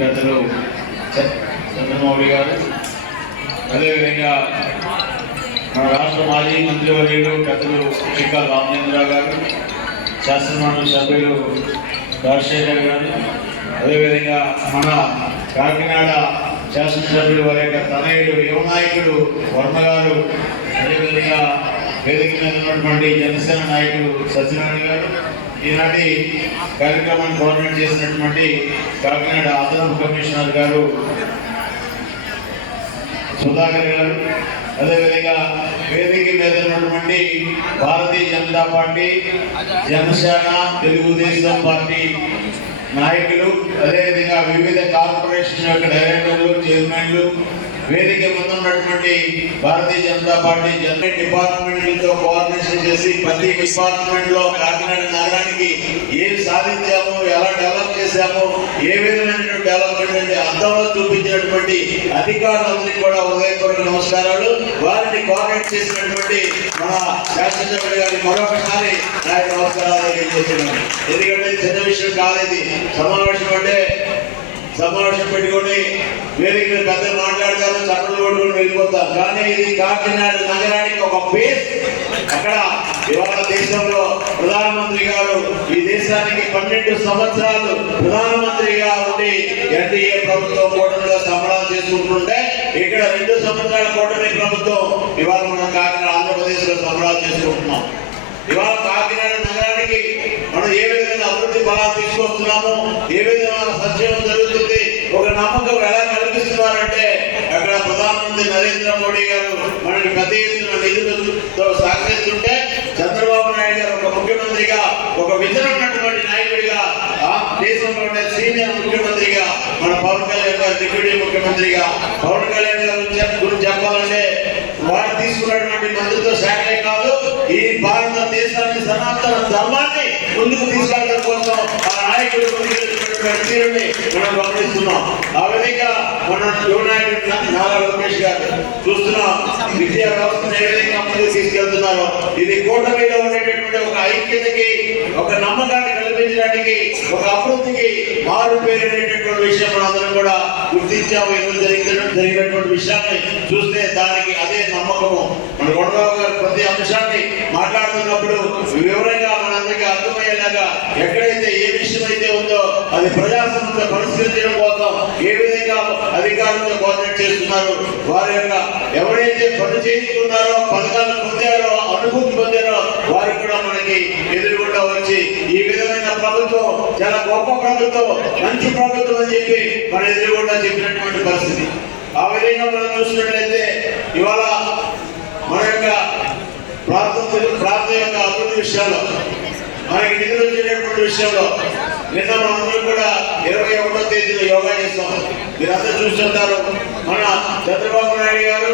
పెద్దలు చంద్రమౌళి గారు, అదేవిధంగా మన రాష్ట్ర మాజీ మంత్రివర్యులు పెద్దలు చిక్కాల రామచంద్ర గారు, శాసనమండలి సభ్యులు రాజశేఖర్ గారు, అదేవిధంగా మన కాకినాడ శాసనసభ్యులు వారి యొక్క తనయుడు యువనాయకుడు వర్మ గారు, అదేవిధంగా వేదిక మీద ఉన్నటువంటి జనసేన నాయకుడు సత్యనారాయణ గారు, ఈనాటి కార్యక్రమాన్ని కోఆర్డినేట్ చేసినటువంటి కాకినాడ అదనపు కమిషనర్ గారు సుధాకర్ గారు, అదేవిధంగా వేదిక మీద ఉన్నటువంటి భారతీయ జనతా పార్టీ, జనసేన, తెలుగుదేశం పార్టీ నాయకులు, అదేవిధంగా వివిధ కార్పొరేషన్ యొక్క డైరెక్టర్లు, చైర్మన్లు, వేదిక ముందు ఉన్నటువంటి Bharatiya Janata party general డిపార్ట్మెంట్లతో coordination చేసి ప్రతి డిపార్ట్మెంట్ లో కాకినాడ నగరానికి ఏం సాధించాము, ఎలా డెవలప్ చేశాము, ఏ విధమైనటువంటి డెవలప్మెంట్ అంటే అర్థంలో చూపించినటువంటి అధికారులందరికీ కూడా హృదయపూర్వక నమస్కారాలు. వారిని కోఆర్డినేట్ చేసినటువంటి మన శాసనసభ్యులు గారికి మరొకసారి నా నమస్కారాలు తెలియజేస్తున్నాను. ఎందుకంటే చిన్న విషయం కాలేదు. సమావేశం అంటే సమావేశం పెట్టుకొని వేదిక పెద్ద మాట్లాడతారు, చట్టలు కొట్టుకొని వెళ్ళిపోతారు. కానీ ఇది కాకినాడ నగరానికి ఒక బేస్. అక్కడ ఇవాళ దేశంలో ప్రధానమంత్రి గారు ఈ దేశానికి 12 సంవత్సరాలు ప్రధానమంత్రిగా ఉండి ఎన్డీఏ ప్రభుత్వం కూటమిలో సంబరాలు చేసుకుంటుంటే ఇక్కడ 2 సంవత్సరాల కూటమి ప్రభుత్వం ఇవాళ మనం కాకినాడ ఆంధ్రప్రదేశ్ లో సంబరాలు చేసుకుంటున్నాం. ఇవాళ కాకినాడ నగరానికి మనం ఏ విధంగా అభివృద్ధి ఫలాలు తీసుకొస్తున్నాము, ఏ విధంగా సంక్షేమం జరుగుతుంది, ఒక నమ్మకం ఎలా కల్పిస్తున్నారంటే అక్కడ ప్రధానమంత్రి నరేంద్ర మోడీ గారు మనకి పెద్ద ఎత్తున నిధులతో సహకరిస్తుంటే చంద్రబాబు నాయుడు గారు ఒక ముఖ్యమంత్రిగా, ఒక విజన్ ఉన్నటువంటి నాయకుడిగా, దేశంలో సీనియర్ ముఖ్యమంత్రిగా, మన పవన్ కళ్యాణ్ గారు డిప్యూటీ ముఖ్యమంత్రిగా, పవన్ కళ్యాణ్ గారు గురించి చెప్పాలంటే వారు తీసుకున్నటువంటి మంత్రిత్వ శాఖే కాదు, ఈ భారతదేశాన్ని సనాతన ధర్మాన్ని ముందుకు తీసుకెళ్ళడం కోసం ఆ నాయకుడు తీరుని మనం గమనిస్తున్నాం. ఆ విధంగా మన యువ నాయకుడు నారా లోకేష్ గారు చూస్తున్నాం. విద్యా వ్యవస్థను ఏ విధంగా ముందుకు తీసుకెళ్తున్నారో ఇది కూటమిలో ఉండేటటువంటి ఒక ఐక్యతకి, ఒక నమ్మకాన్ని కల్పించడానికి, ఒక అభివృద్ధికి మారు పేరునేటటువంటి విషయం మనందరం కూడా గుర్తించాము. ఈరోజు జరిగినటువంటి విషయాన్ని చూస్తే దానికి అదే నమ్మకము. మన కొండబాబు గారు ప్రతి అంశాన్ని మాట్లాడుతున్నప్పుడు వివరంగా మనందరికీ అర్థమయ్యేలాగా ఎక్కడైతే ఏ విషయం అయితే ఉందో అది ప్రజాసంస్థ పరిష్కరించడం కోసం ఏ విధంగా అధికారులతో కోఆర్డినేట్ చేస్తున్నారు, వారి యొక్క ఎవరైతే పని చేయించుకున్నారో, పథకాలు పొందారో, అనుభూతి పొందారో వారికి కూడా మనకి ఎదురుగుండా వచ్చి ఈ విధమైన ప్రభుత్వం చాలా గొప్ప ప్రభుత్వం, మంచి ప్రభుత్వం అని చెప్పి మన ఎదురుగుండా చెప్పినటువంటి పరిస్థితి. ఆ విధంగా మనం చూసినట్లయితే ఇవాళ మన యొక్క ప్రాంతం యొక్క అభివృద్ధి విషయాల్లో, మనకి నిధులు వచ్చేటటువంటి విషయంలో నిన్న మనందరం కూడా 21వ తేదీన యోగా చేస్తాం. మీరందరూ చూస్తుంటారు. మన చంద్రబాబు నాయుడు గారు